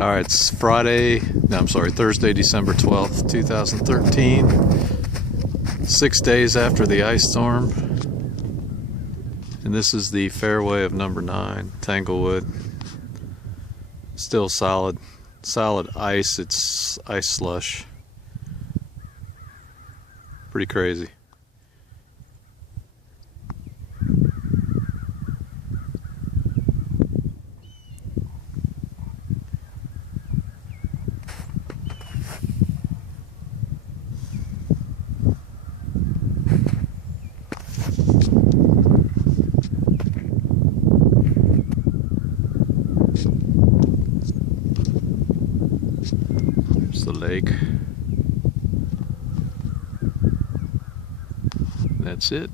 Alright, it's Thursday, December 12th, 2013. 6 days after the ice storm. And this is the fairway of number 9, Tanglewood. Still solid ice. It's ice slush. Pretty crazy. There's the lake. That's it.